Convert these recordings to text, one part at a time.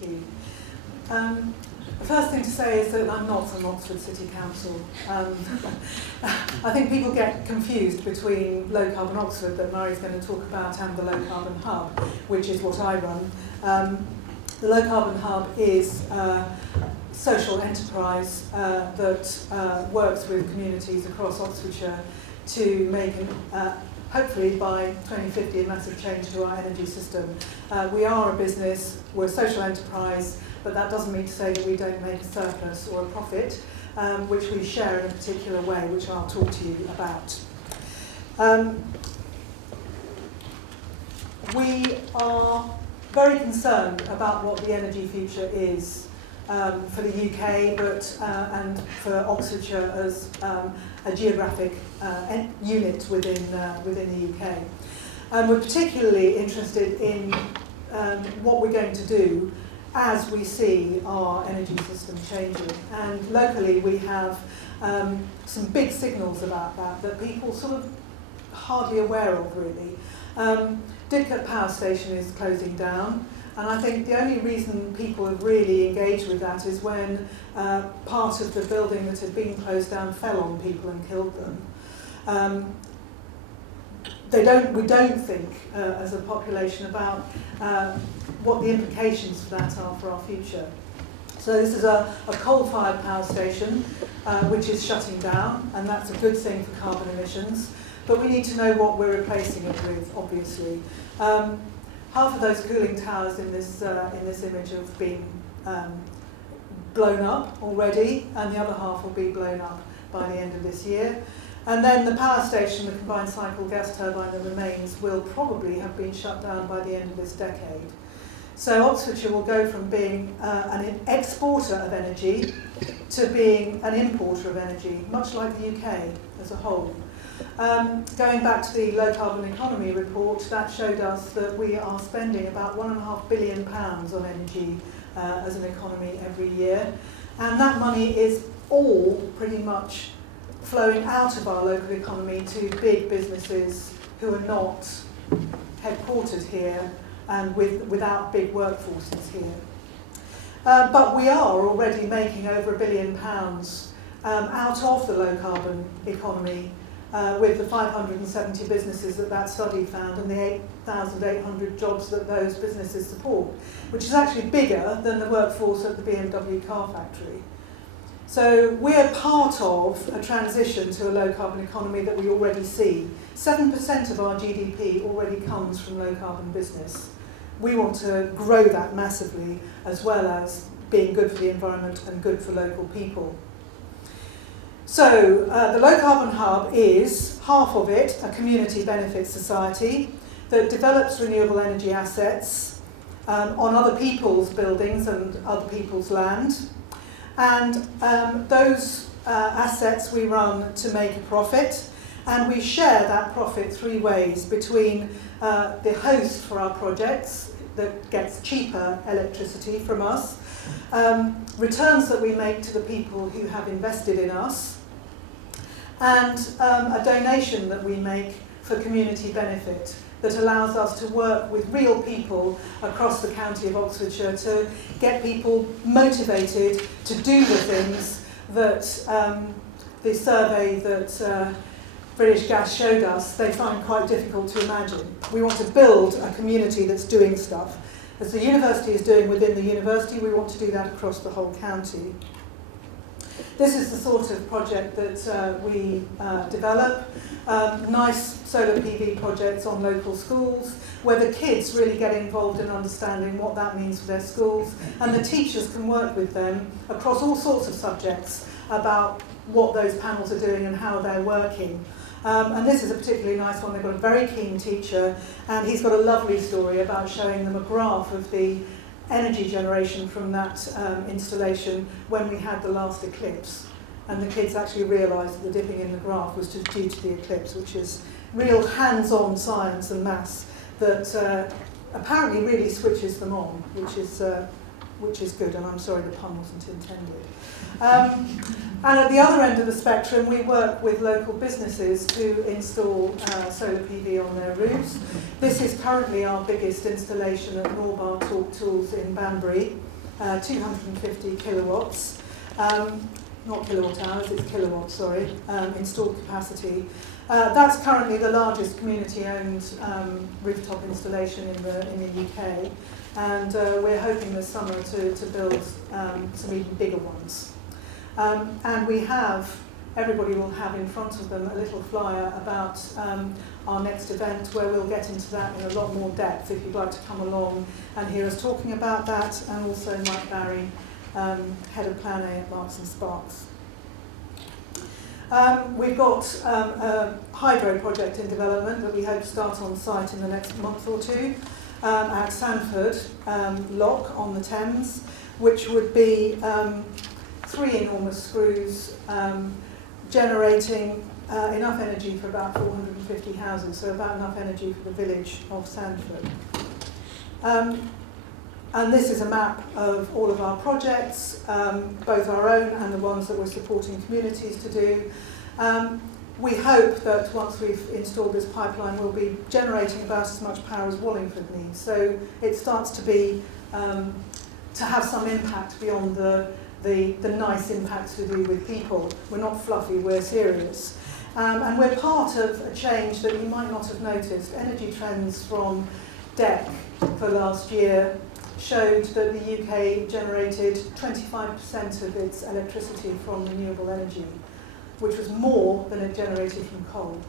you. The first thing to say is that I'm not from Oxford City Council. I think people get confused between Low Carbon Oxford, that Murray's going to talk about, and the Low Carbon Hub, which is what I run. The Low Carbon Hub is a social enterprise that works with communities across Oxfordshire to make, hopefully by 2050, a massive change to our energy system. We are a business, we're a social enterprise, but that doesn't mean to say that we don't make a surplus or a profit, which we share in a particular way, which I'll talk to you about. We are very concerned about what the energy future is for the UK, and for Oxfordshire as a geographic unit within the UK. And we're particularly interested in what we're going to do as we see our energy system changing. And locally we have some big signals about that people sort of hardly aware of, really. Didcot Power Station is closing down, and I think the only reason people have really engaged with that is when part of the building that had been closed down fell on people and killed them. We don't think as a population about what the implications for that are for our future. So this is a coal-fired power station which is shutting down, and that's a good thing for carbon emissions. But we need to know what we're replacing it with, obviously. Half of those cooling towers in this image have been blown up already, and the other half will be blown up by the end of this year. And then the power station, the combined cycle gas turbine that remains, will probably have been shut down by the end of this decade. So Oxfordshire will go from being an exporter of energy to being an importer of energy, much like the UK as a whole. Going back to the low carbon economy report, that showed us that we are spending about £1.5 billion on energy as an economy every year. And that money is all pretty much flowing out of our local economy to big businesses who are not headquartered here and without big workforces here. But we are already making over £1 billion out of the low carbon economy with the 570 businesses that study found and the 8,800 jobs that those businesses support, which is actually bigger than the workforce at the BMW car factory. So we're part of a transition to a low-carbon economy that we already see. 7% of our GDP already comes from low-carbon business. We want to grow that massively, as well as being good for the environment and good for local people. So the Low Carbon Hub is, half of it, a community benefit society that develops renewable energy assets on other people's buildings and other people's land. And those assets we run to make a profit, and we share that profit three ways between the host for our projects that gets cheaper electricity from us, returns that we make to the people who have invested in us, and a donation that we make for community benefit that allows us to work with real people across the county of Oxfordshire to get people motivated to do the things that the survey that British Gas showed us they find quite difficult to imagine. We want to build a community that's doing stuff. As the university is doing within the university, we want to do that across the whole county. This is the sort of project that we develop. Nice solar PV projects on local schools, where the kids really get involved in understanding what that means for their schools, and the teachers can work with them across all sorts of subjects about what those panels are doing and how they're working. And this is a particularly nice one. They've got a very keen teacher, and he's got a lovely story about showing them a graph of the energy generation from that installation when we had the last eclipse. And the kids actually realised that the dipping in the graph was just due to the eclipse, which is real hands-on science and maths that apparently really switches them on, which is which is good, and I'm sorry the pun wasn't intended. And at the other end of the spectrum, we work with local businesses to install solar PV on their roofs. This is currently our biggest installation at Norbar Torque Tools in Banbury, 250 kilowatts. Not kilowatt hours, it's kilowatts, sorry, installed capacity. That's currently the largest community-owned rooftop installation in the UK, and we're hoping this summer to build some even bigger ones. And we have, everybody will have in front of them a little flyer about our next event, where we'll get into that in a lot more depth if you'd like to come along and hear us talking about that, and also Mike Barry, Head of Plan A at Marks and Sparks. We've got a hydro project in development that we hope to start on site in the next month or two at Sandford Lock on the Thames, which would be 3 enormous screws generating enough energy for about 450 houses, so about enough energy for the village of Sandford. And this is a map of all of our projects, both our own and the ones that we're supporting communities to do. We hope that once we've installed this pipeline, we'll be generating about as much power as Wallingford needs. So it starts to be to have some impact beyond the nice impacts to do with people. We're not fluffy, we're serious. And we're part of a change that you might not have noticed. Energy Trends from DEC for last year showed that the UK generated 25% of its electricity from renewable energy, which was more than it generated from coal.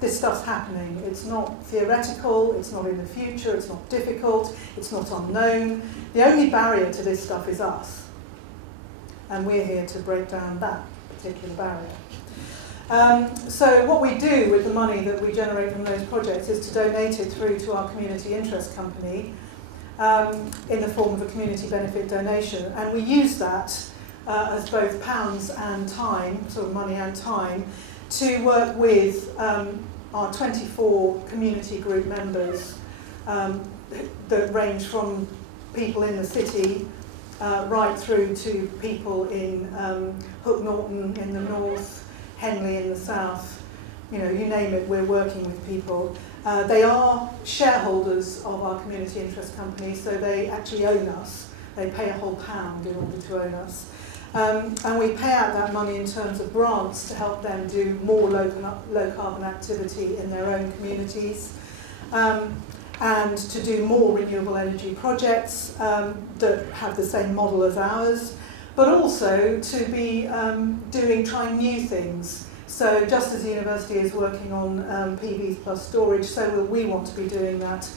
This stuff's happening. It's not theoretical, it's not in the future, it's not difficult, it's not unknown. The only barrier to this stuff is us. And we're here to break down that particular barrier. So what we do with the money that we generate from those projects is to donate it through to our community interest company in the form of a community benefit donation. And we use that as both pounds and time, sort of money and time, to work with our 24 community group members that range from people in the city right through to people in Hook Norton in the north, Henley in the south, you name it, we're working with people. They are shareholders of our community interest company, so they actually own us. They pay a whole pound in order to own us. And we pay out that money in terms of grants to help them do more low carbon activity in their own communities, and to do more renewable energy projects that have the same model as ours, but also to be trying new things. So just as the university is working on PVs plus storage, so will we want to be doing that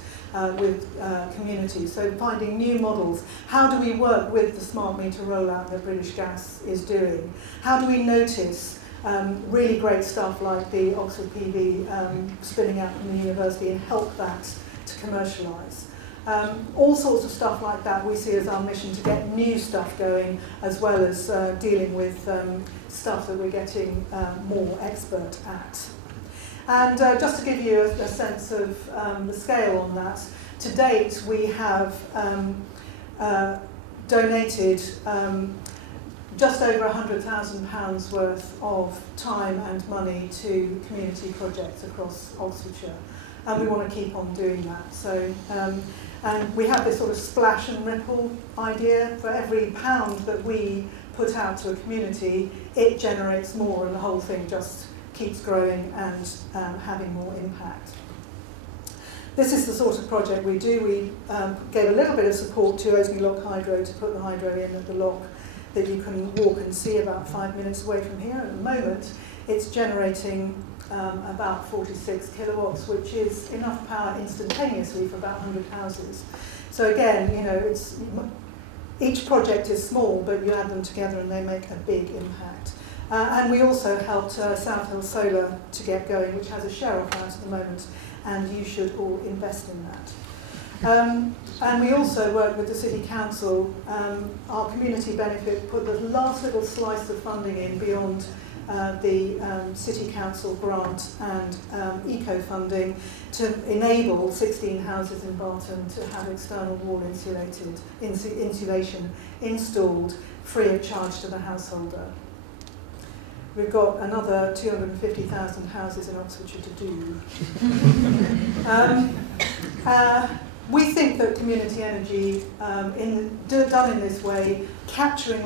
with communities. So finding new models. How do we work with the smart meter rollout that British Gas is doing? How do we notice really great stuff like the Oxford PV spinning out from the university and help that to commercialise? All sorts of stuff like that we see as our mission, to get new stuff going, as well as dealing with stuff that we're getting more expert at. And just to give you a sense of the scale on that, to date we have donated just over £100,000 worth of time and money to community projects across Oxfordshire. And we want to keep on doing that. So, and we have this sort of splash and ripple idea. For every pound that we put out to a community, it generates more, and the whole thing just keeps growing and having more impact. This is the sort of project we do. We gave a little bit of support to Oseley Lock Hydro to put the hydro in at the lock that you can walk and see about 5 minutes away from here. At the moment, it's generating about 46 kilowatts, which is enough power instantaneously for about 100 houses. So again, each project is small, but you add them together and they make a big impact. And we also helped South Hill Solar to get going, which has a share-off out at the moment, and you should all invest in that. And we also work with the City Council. Our community benefit put the last little slice of funding in beyond the City Council grant and eco-funding to enable 16 houses in Barton to have external wall insulation installed free of charge to the householder. We've got another 250,000 houses in Oxfordshire to do. We think that community energy, done in this way, capturing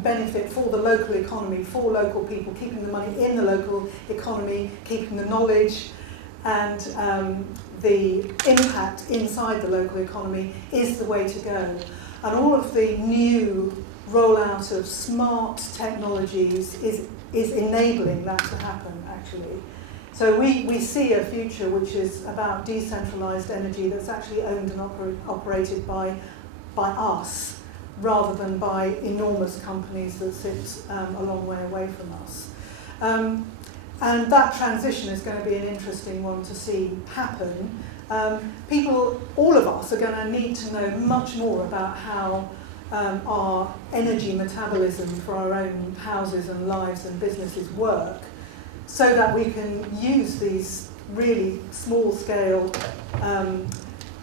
benefit for the local economy, for local people, keeping the money in the local economy, keeping the knowledge and the impact inside the local economy is the way to go. And all of the new rollout of smart technologies is enabling that to happen, actually. So we see a future which is about decentralised energy that's actually owned and operated by us, rather than by enormous companies that sit a long way away from us. And that transition is going to be an interesting one to see happen. People, all of us, are going to need to know much more about how our energy metabolism for our own houses and lives and businesses work, so that we can use these really small-scale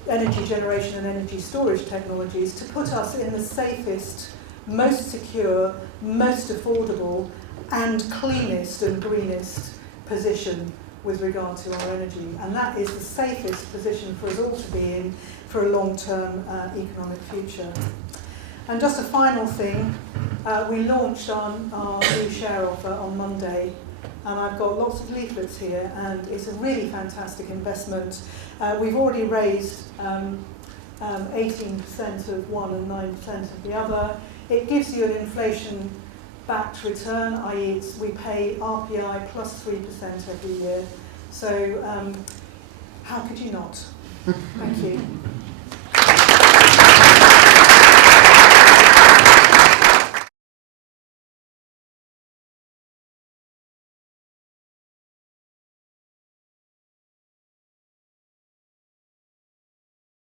energy generation and energy storage technologies to put us in the safest, most secure, most affordable, and cleanest and greenest position with regard to our energy. And that is the safest position for us all to be in for a long-term economic future. And just a final thing, we launched our new share offer on Monday, and I've got lots of leaflets here, and it's a really fantastic investment. We've already raised 18% of one and 9% of the other. It gives you an inflation-backed return, i.e. we pay RPI plus 3% every year. So how could you not? Thank you.